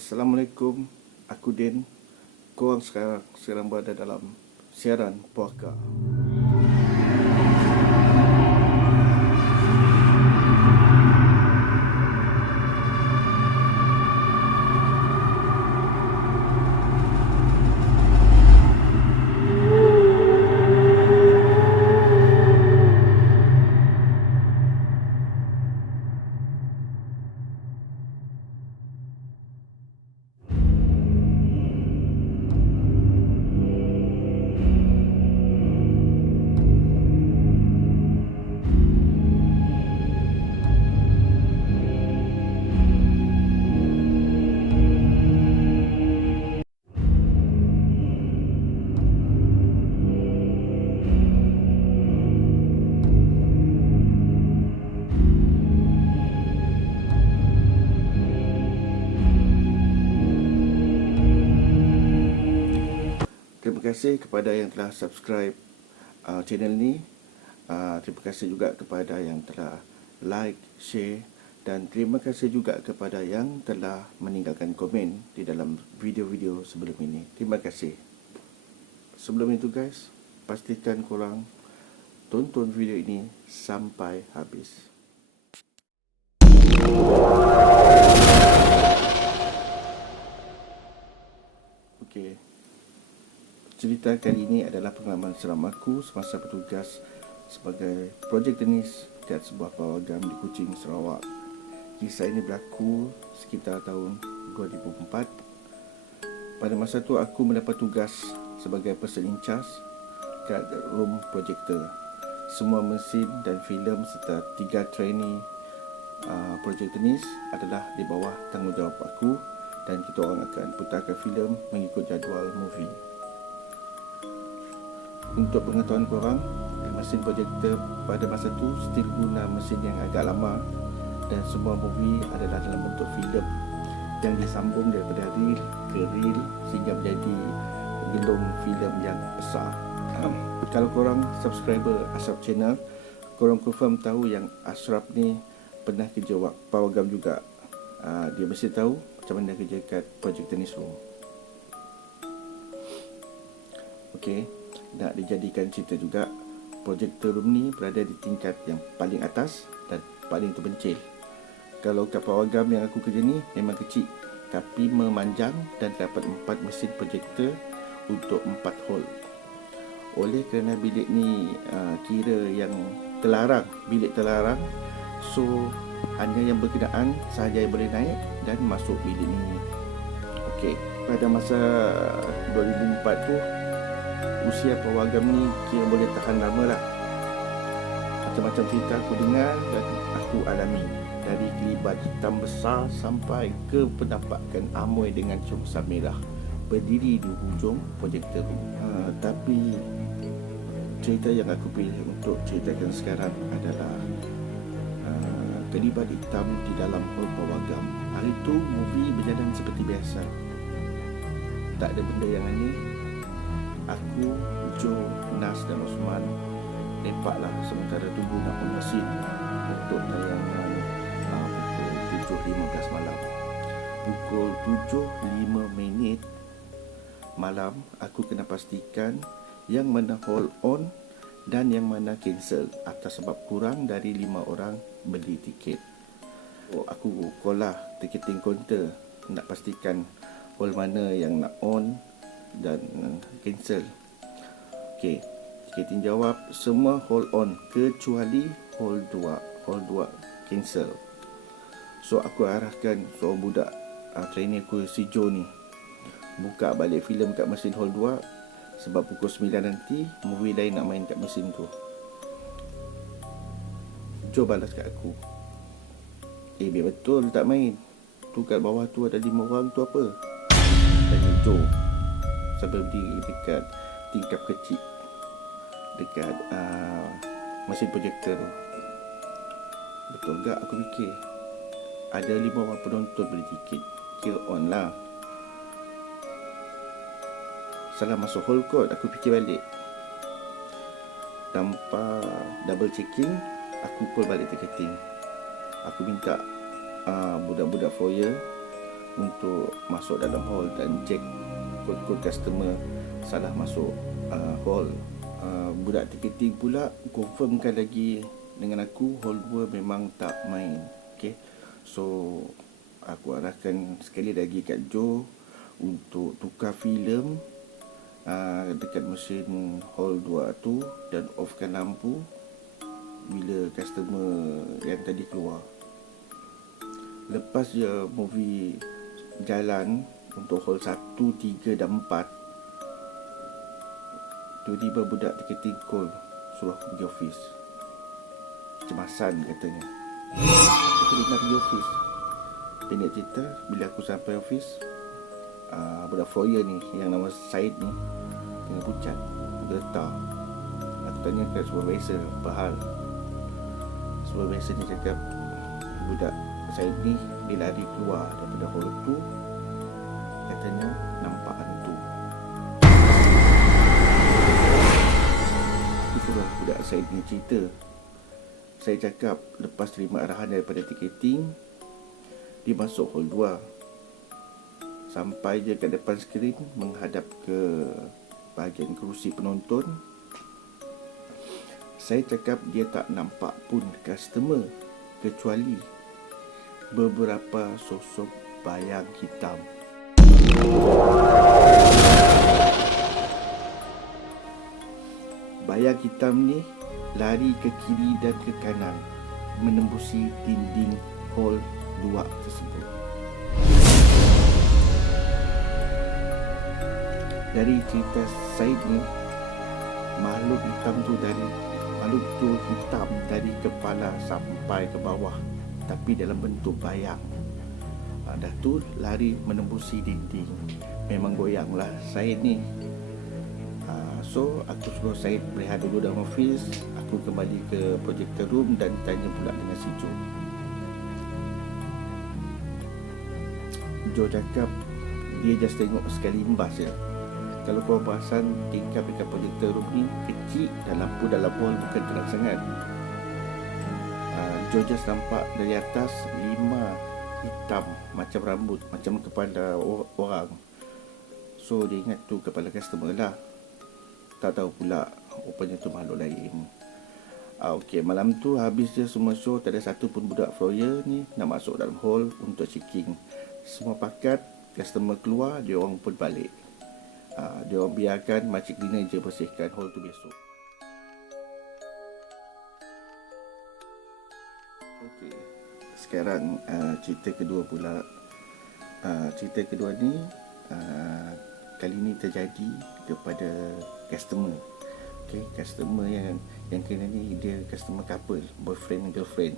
Assalamualaikum, aku Din. Korang sekarang berada dalam siaran Puaka. Terima kasih kepada yang telah subscribe channel ni. Terima kasih juga kepada yang telah like, share, dan terima kasih juga kepada yang telah meninggalkan komen di dalam video-video sebelum ini. Terima kasih. Sebelum itu guys, pastikan korang tonton video ini sampai habis. Okey. Cerita kali ini adalah pengalaman seram aku semasa bertugas sebagai projectionist dekat sebuah pawagam di Kuching, Sarawak. Kisah ini berlaku sekitar tahun 2004. Pada masa tu aku mendapat tugas sebagai person in charge kat room projector. Semua mesin dan filem serta 3 trainee projectionist adalah di bawah tanggungjawab aku, dan kita orang akan putarkan filem mengikut jadual movie. Untuk pengetahuan korang, mesin projektor pada masa tu still guna mesin yang agak lama, dan semua movie adalah dalam bentuk filem yang disambung daripada reel ke reel sehingga menjadi gelung filem yang besar. Kalau korang subscriber Ashraf channel, korang confirm tahu yang Ashraf ni pernah kerja pawagam juga. Dia mesti tahu macam mana kerja kat projectionist room. Okey, nak dijadikan cerita juga, projector room ni berada di tingkat yang paling atas dan paling terpencil. Kalau kat pawagam yang aku kerja ni memang kecil, tapi memanjang dan terdapat 4 mesin projector untuk 4 hall. Oleh kerana bilik ni kira yang terlarang, bilik terlarang, so hanya yang berkenaan sahaja yang boleh naik dan masuk bilik ni. Okey, pada masa 2004 tu, usia pawagam ni kira boleh tahan lama lah. Macam-macam cerita aku dengar dan aku alami, dari kelibat hitam besar sampai ke penampakan amoy dengan congsan merah berdiri di hujung projektor tu. Tapi cerita yang aku pilih untuk ceritakan sekarang adalah kelibat hitam di dalam hall pawagam. Hari tu movie berjalan seperti biasa, tak ada benda yang aneh. Aku, Joe, Nas dan Osman lempaklah sementara tunggu nak on mesin untuk tayangan pukul 7.15 malam. Pukul 7.05 malam, aku kena pastikan yang mana hold on dan yang mana cancel atas sebab kurang dari 5 orang beli tiket. Aku call lah ticketing counter nak pastikan hold mana yang nak on dan cancel. Okey, ticketing jawab semua hold on kecuali hold 2. Hold 2 cancel. So aku arahkan seorang budak trainee aku si Joe ni buka balik filem kat mesin hold 2, sebab pukul 9 nanti movie lain nak main kat mesin tu. Joe balas kat aku, biar betul tak main. Tu kat bawah tu ada 5 orang tu apa? Tanya Joe sambil berdiri dekat tingkap kecil dekat mesin projektor tu. Betul tak? Aku fikir ada 5 orang penonton beli tiket, kira on lah. Salah masuk hold code, aku fikir balik. Tanpa double checking, aku call balik ticketing. Aku minta budak-budak foyer untuk masuk dalam hall dan cek kod-kod customer salah masuk hall. Budak ticketing pula confirmkan lagi dengan aku hall 2 memang tak main. Okay, so aku arahkan sekali lagi kat Joe untuk tukar filem dekat mesin hall 2 tu dan offkan lampu bila customer yang tadi keluar. Lepas je movie jalan untuk hall 1, 3 dan 4, tiba-tiba budak ticketing call suruh aku pergi office. Cemasan katanya. Aku nak pergi office. Pendek cerita, bila aku sampai office, budak foyer ni yang nama Syed ni tengah pucat, getar. Aku tanya kat supervisor apa hal. Supervisor ni cakap budak Syed ni dia lari keluar daripada hall tu, katanya nampak hantu. Aku suruh budak Syed ni cerita. Saya cakap lepas terima arahan daripada ticketing, dia masuk hall 2. Sampai je kat depan skrin menghadap ke bahagian kerusi penonton. Saya cakap dia tak nampak pun customer kecuali beberapa sosok bayang hitam. Bayang hitam ni lari ke kiri dan ke kanan menembusi dinding hall 2 tersebut. Dari cerita Syed ni, makhluk tu hitam dari kepala sampai ke bawah, tapi dalam bentuk bayang. Dah tu lari menembusi dinding. Memang goyanglah Syed ni. So aku suruh Syed berehat dulu dalam office. Aku kembali ke projector room dan tanya pula dengan si Joe. Joe cakap dia just tengok sekali imbas je. Kalau kau perasan tingkap dekat projector room ni kecil dan lampu dalam hall bukan terang sangat. Joe just nampak dari atas 5 hitam macam rambut, macam kepala orang. So dia ingat tu kepala customer lah. Tak tahu pula rupanya tu makhluk lain. Okey, malam tu habis je semua show, tak ada satu pun budak foyer ni nak masuk dalam hall untuk checking. Semua pakat, customer keluar, dia orang pun balik. Dia orang biarkan makcik cleaner je bersihkan hall tu besok. Okey, sekarang cerita kedua pula. Cerita kedua ni kali ni terjadi kepada customer. Okay, customer yang kena ni dia customer couple, boyfriend and girlfriend.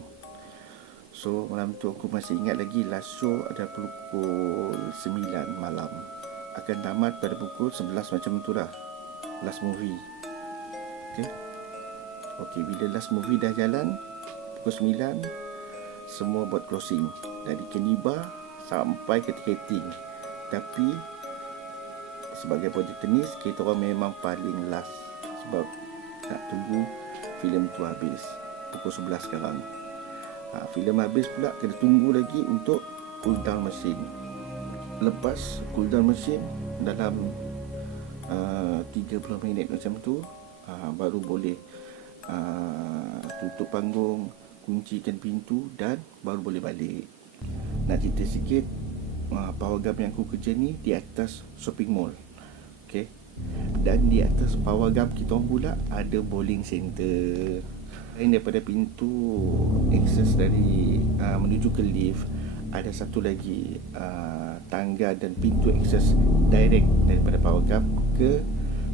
So malam tu aku masih ingat lagi last show ada pukul 9 malam. Akan tamat pada pukul 11 macam tu lah. Last movie. Okay, bila last movie dah jalan pukul 9, semua buat closing dari keniba sampai ke ticketing. Tapi sebagai projectionist, kita orang memang paling last sebab nak tunggu filem tu habis. Pukul 11 sekarang. Filem habis pula kena tunggu lagi untuk cool down mesin. Lepas cool down mesin dalam 30 minit macam tu, baru boleh tutup panggung, kuncikan pintu dan baru boleh balik. Nak cerita sikit, power gam yang aku kerja ni di atas shopping mall. Okay. Dan di atas power gam kita orang pula ada bowling center. Selain daripada pintu akses dari menuju ke lift, ada satu lagi tangga dan pintu akses direct daripada power gam ke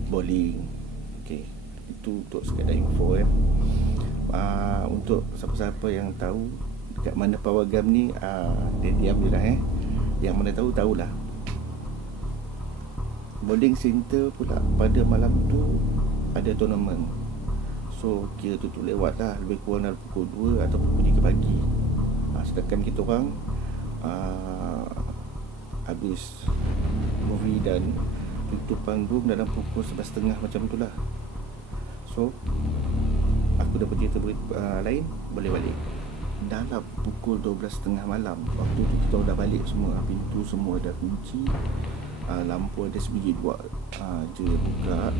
bowling. Okay. Itu untuk sekadar info untuk siapa-siapa yang tahu dekat mana power gam ni, dia diam je lah. Yang mana tahu tahulah. Bowling center pula pada malam tu ada tournament. So kira tutup lewat lah, lebih kurang dalam pukul 2 atau pukul 3 pagi. Sedangkan kita orang habis movie dan tutup panggung dalam pukul 11.30 macam tu lah. So aku dapat cerita lain, boleh balik. dalam pukul 12.30 malam. Waktu tu kita dah balik semua, pintu semua dah kunci, lampu ada sebiji dua je buka.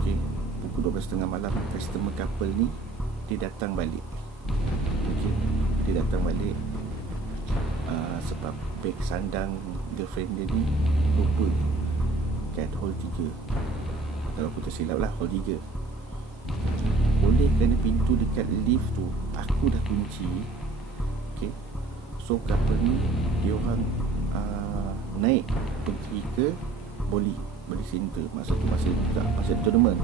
Okey, pukul 12.30 malam customer couple ni dia datang balik. Okey, dia datang balik sebab beg sandang girlfriend dia ni lupa kat hall 3. Kalau aku tersilap lah, hall 3. Boleh kerana pintu dekat lift tu aku dah kunci. Okay, so couple ni dia orang naik pergi ke bowling center. Masa tu masih buka, masa tournament.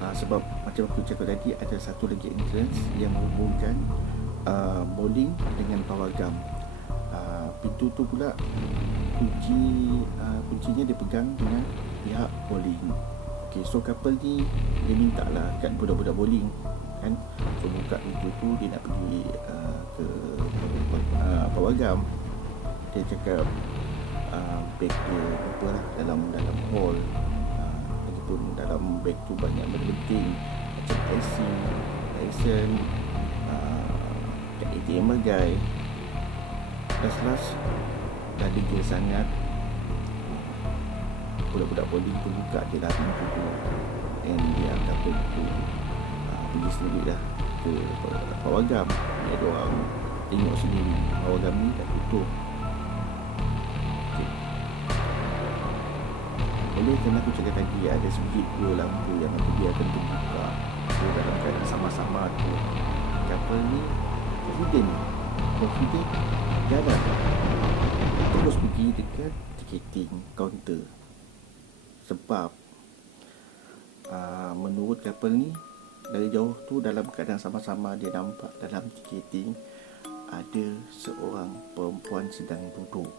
Sebab macam aku cakap tadi, ada satu lagi entrance yang menghubungkan bowling dengan pawagam. Pintu tu pula kuncinya dia pegang dengan pihak bowling. Okay, so couple ni dia minta lah kat budak-budak bowling kan, so buka pintu tu dia nak pergi ke pawagam. Dia cakap beg dia lupa lah dalam hall. Lagipun dalam beg tu banyak benda penting macam IC, license, kad ATM bagai. Last dah degil sangat, budak-budak bowling tu buka je lah pintu tu, and dia angkat pintu pergi sendiri dah ke pawagam. Dia ada orang tengok sendiri pawagam ni dah tutup. Okay. Boleh kena aku cakap tadi ada sebiji dua lampu yang aku biarkan terbuka. So dalam keadaan sama-sama tu couple ni confident jalan terus pergi dekat ticketing counter. Sebab menurut couple ni dari jauh tu dalam keadaan sama-sama dia nampak dalam ticketing ada seorang perempuan sedang duduk.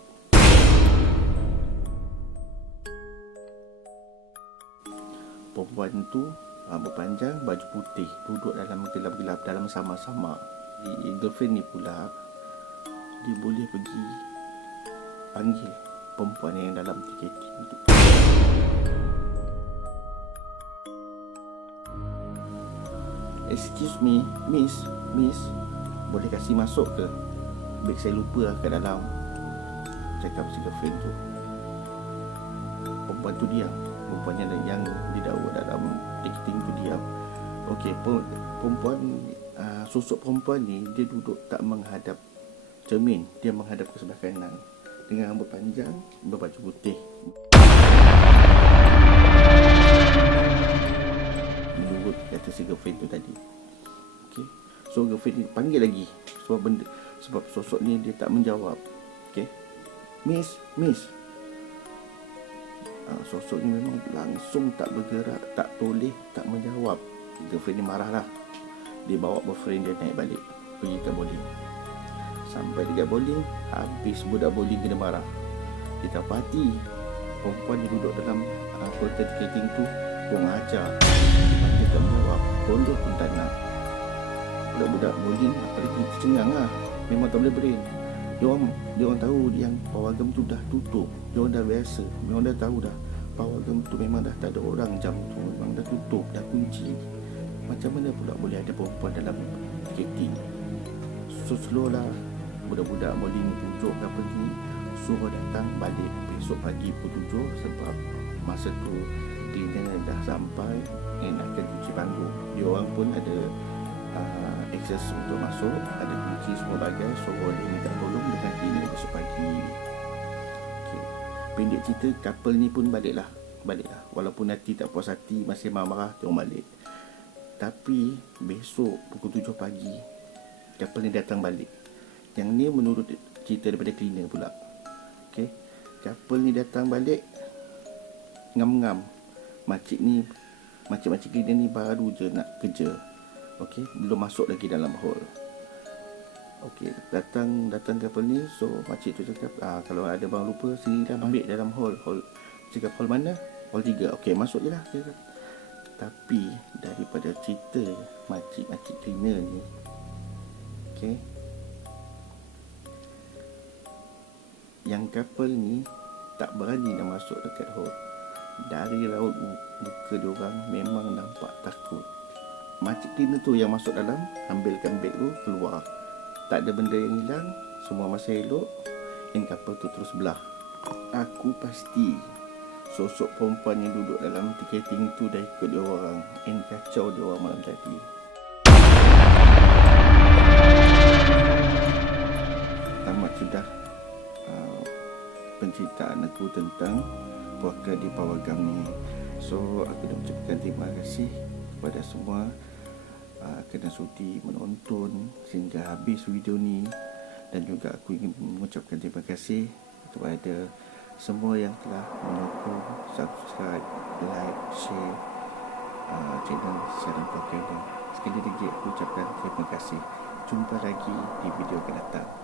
Perempuan tu rambut panjang, baju putih, duduk dalam gelap-gelap dalam sama-sama. Girlfriend ni pula dia boleh pergi panggil perempuan yang dalam ticketing tu. Excuse me, miss, boleh kasih masuk ke? Beg saya lupa lah kat dalam, cakap si girlfriend tu. Perempuan tu diam. Perempuan yang didakwa dalam ticketing tu diam. Okey, perempuan sosok perempuan ni dia duduk tak menghadap cermin, dia menghadap ke sebelah kanan dengan rambut panjang, berbaju putih. Menurut kata si girlfriend tu tadi. Okay, so girlfriend ni panggil lagi sebab sosok ni dia tak menjawab. Okay, miss, sosok ni memang langsung tak bergerak, tak toleh, tak menjawab. Girlfriend ni marah lah. Dia bawa boyfriend dia naik balik pergi ke bowling. Sampai dekat bowling, habis budak bowling kena marah. Dia tak parti perempuan yang duduk dalam kaunter ticketing tu kurang ajar. Dia tak menjawab, toleh pun tak nak. Budak-budak bowling pergi tercengang lah, memang tak boleh brain. Dia orang tahu yang pawagam tu dah tutup. Dia orang dah biasa, dia orang dah tahu dah pawagam tu memang dah tak ada orang jam tu, memang dah tutup, dah kunci. Macam mana pula boleh ada perempuan dalam ticketing? So slow lah budak-budak bowling ni pujuk couple ni, suruh datang balik besok pagi pukul 7 sebab masa tu dia dah sampai dan akan cuci panggung. Dia orang pun ada akses untuk masuk, ada kunci semua bagai, so boleh minta tolong dengan dinner besok pagi. Okay. Pendek cerita, couple ni pun baliklah. Walaupun hati tak puas hati, masih marah-marah, dia orang balik. Tapi besok pukul 7 pagi couple ni datang balik. Yang ni menurut cerita daripada cleaner pula. Okay, couple ni datang balik ngam-ngam. Makcik cleaner ni baru je nak kerja. Okay, belum masuk lagi dalam hall. Okay, datang couple ni. So makcik tu cakap, kalau ada bang lupa sini dah ambil dalam hall. Cakap hall mana? Hall 3. Okay, masuk je lah. Tapi daripada cerita makcik cleaner ni, okay, yang couple ni tak berani nak masuk dekat hall. Dari raut muka diorang memang nampak takut. magic cleaner tu yang masuk dalam, ambilkan beg tu, keluar. Tak ada benda yang hilang, semua masih elok. And couple tu terus belah. Aku pasti sosok perempuan yang duduk dalam tiketing tu dah ikut dia orang. And kacau dia orang malam tadi. Tamat sudah penceritaan aku tentang puaka di Pawagam ni. So aku nak ucapkan terima kasih kepada semua kerana sudi menonton sehingga habis video ni. Dan juga aku ingin mengucapkan terima kasih kepada semua yang telah menyokong, subscribe, like, share channel Sarang Puaka ini. Sekali lagi aku ucapkan terima kasih. Jumpa lagi di video akan datang.